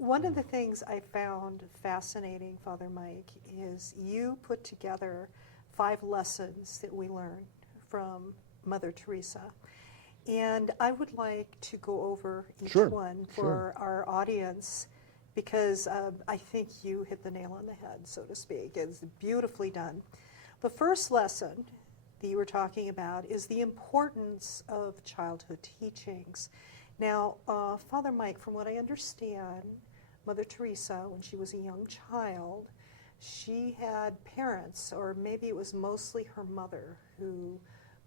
One of the things I found fascinating, Father Mike, is you put together 5 lessons that we learned from Mother Teresa. And I would like to go over each Sure, one for sure. our audience because I think you hit the nail on the head, so to speak. It's beautifully done. The first lesson that you were talking about is the importance of childhood teachings. Now, Father Mike, from what I understand, Mother Teresa, when she was a young child, she had parents, or maybe it was mostly her mother, who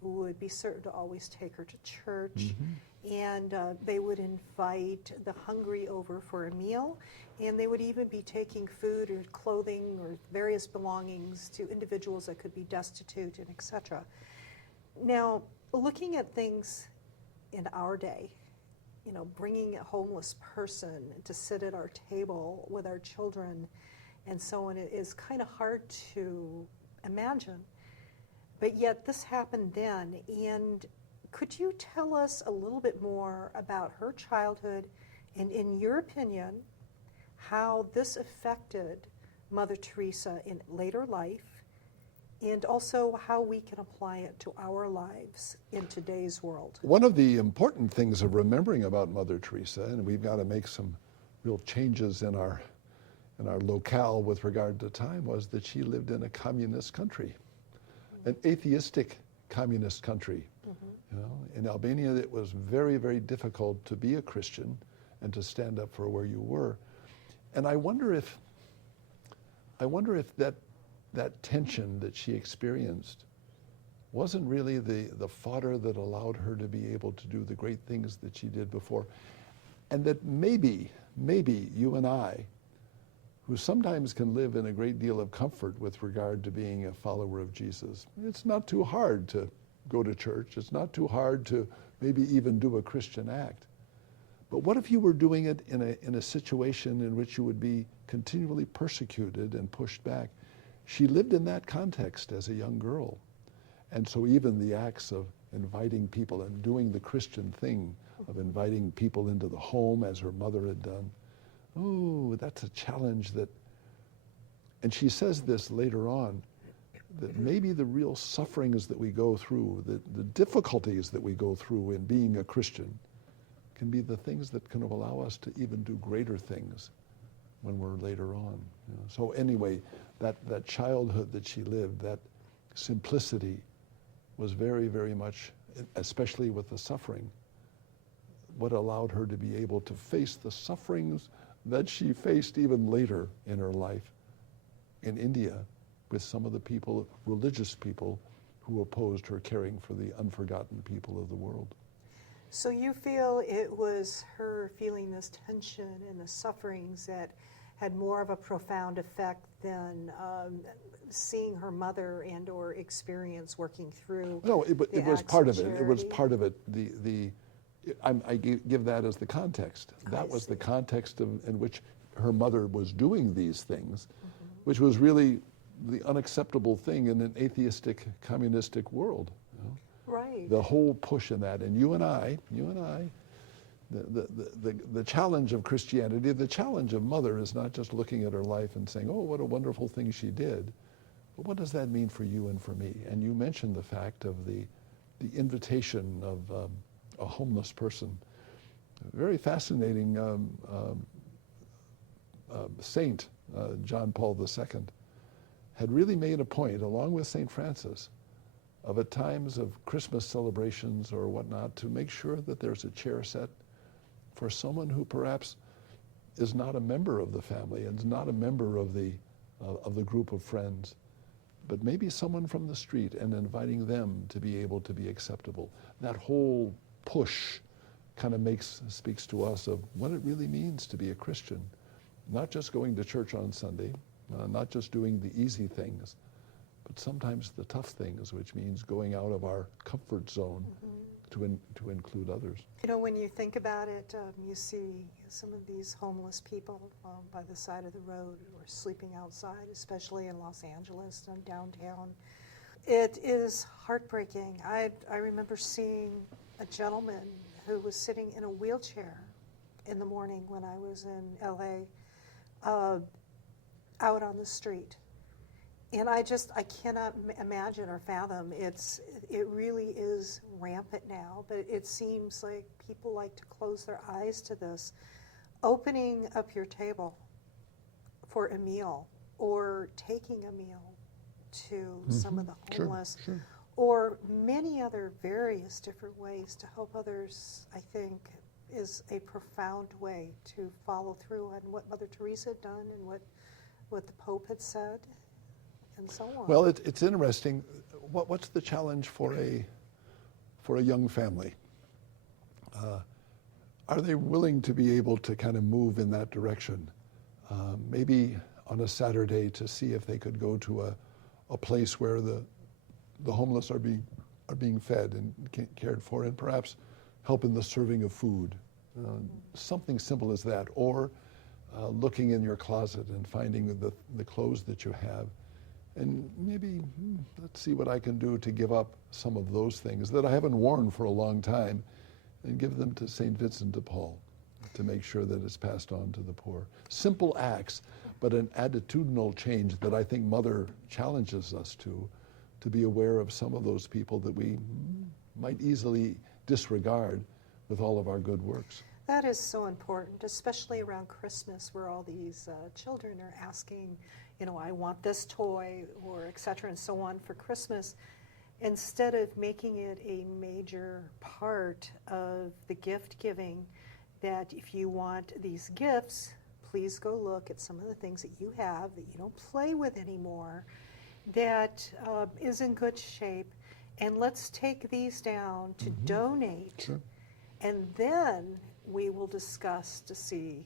would be certain to always take her to church, and they would invite the hungry over for a meal, and they would even be taking food or clothing or various belongings to individuals that could be destitute and etc. Now, looking at things in our day, you know, bringing a homeless person to sit at our table with our children and so on is kind of hard to imagine. But yet this happened then. And could you tell us a little bit more about her childhood and, in your opinion, how this affected Mother Teresa in later life, and also how we can apply it to our lives in today's world? One of the important things of remembering about Mother Teresa, and we've got to make some real changes in our locale with regard to time, was that she lived in a communist country, an atheistic communist country. You know, in Albania, it was very, very difficult to be a Christian and to stand up for where you were. And I wonder if that tension that she experienced wasn't really the fodder that allowed her to be able to do the great things that she did before. And that maybe you and I, who sometimes can live in a great deal of comfort with regard to being a follower of Jesus, it's not too hard to go to church. It's not too hard to maybe even do a Christian act. But what if you were doing it in a situation in which you would be continually persecuted and pushed back? She lived in that context as a young girl. And so even the acts of inviting people and doing the Christian thing of inviting people into the home as her mother had done, oh, that's a challenge that, and she says this later on, that maybe the real sufferings that we go through, the difficulties that we go through in being a Christian, can be the things that can allow us to even do greater things when we're later on. You know? So anyway, that childhood that she lived, that simplicity, was very, very much, especially with the suffering, what allowed her to be able to face the sufferings that she faced even later in her life in India with some of the people, religious people, who opposed her caring for the unforgotten people of the world. So you feel it was her feeling this tension and the sufferings that had more of a profound effect than seeing her mother and or experience working through. No, it was part of it. It was part of it. I give that as the context. That was the context in which her mother was doing these things, which was really the unacceptable thing in an atheistic, communistic world. You know? Right. The whole push in that, and you and I, the challenge of Christianity, the challenge of Mother is not just looking at her life and saying, oh, what a wonderful thing she did, but what does that mean for you and for me? And you mentioned the fact of the invitation of a homeless person. A very fascinating saint, John Paul II, had really made a point, along with St. Francis, of at times of Christmas celebrations or whatnot, to make sure that there's a chair set for someone who perhaps is not a member of the family and is not a member of the group of friends, but maybe someone from the street, and inviting them to be able to be acceptable. That whole push kind of speaks to us of what it really means to be a Christian. Not just going to church on Sunday, not just doing the easy things, but sometimes the tough things, which means going out of our comfort zone to include others. You know, when you think about it, you see some of these homeless people by the side of the road or sleeping outside, especially in Los Angeles and downtown. It is heartbreaking. I remember seeing a gentleman who was sitting in a wheelchair in the morning when I was in LA, out on the street. And I cannot imagine or fathom. It really is rampant now, but it seems like people like to close their eyes to this. Opening up your table for a meal, or taking a meal to some of the homeless, Sure. or many other various different ways to help others, I think, is a profound way to follow through on what Mother Teresa had done and what the Pope had said, and so on. Well, it's interesting. What's the challenge for a young family? Are they willing to be able to kind of move in that direction? Maybe on a Saturday to see if they could go to a place where the homeless are being fed and cared for, and perhaps help in the serving of food. Something simple as that, or looking in your closet and finding the clothes that you have, and maybe let's see what I can do to give up some of those things that I haven't worn for a long time, and give them to St. Vincent de Paul to make sure that it's passed on to the poor. Simple acts, but an attitudinal change that I think Mother challenges us to be aware of some of those people that we might easily disregard with all of our good works. That is so important, especially around Christmas, where all these children are asking, I want this toy, or et cetera, and so on for Christmas. Instead of making it a major part of the gift giving, that if you want these gifts, please go look at some of the things that you have that you don't play with anymore, that is in good shape, and let's take these down to donate. Sure. And then we will discuss to see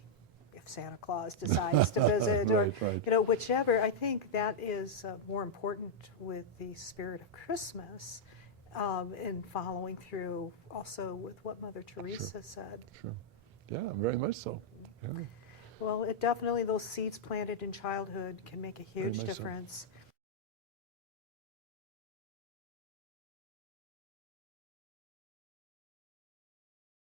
if Santa Claus decides to visit, or right. Whichever. I think that is more important with the spirit of Christmas, and following through also with what Mother Teresa said. Sure. Yeah, very much so. Yeah. Well, it definitely, those seeds planted in childhood can make a huge much so. difference.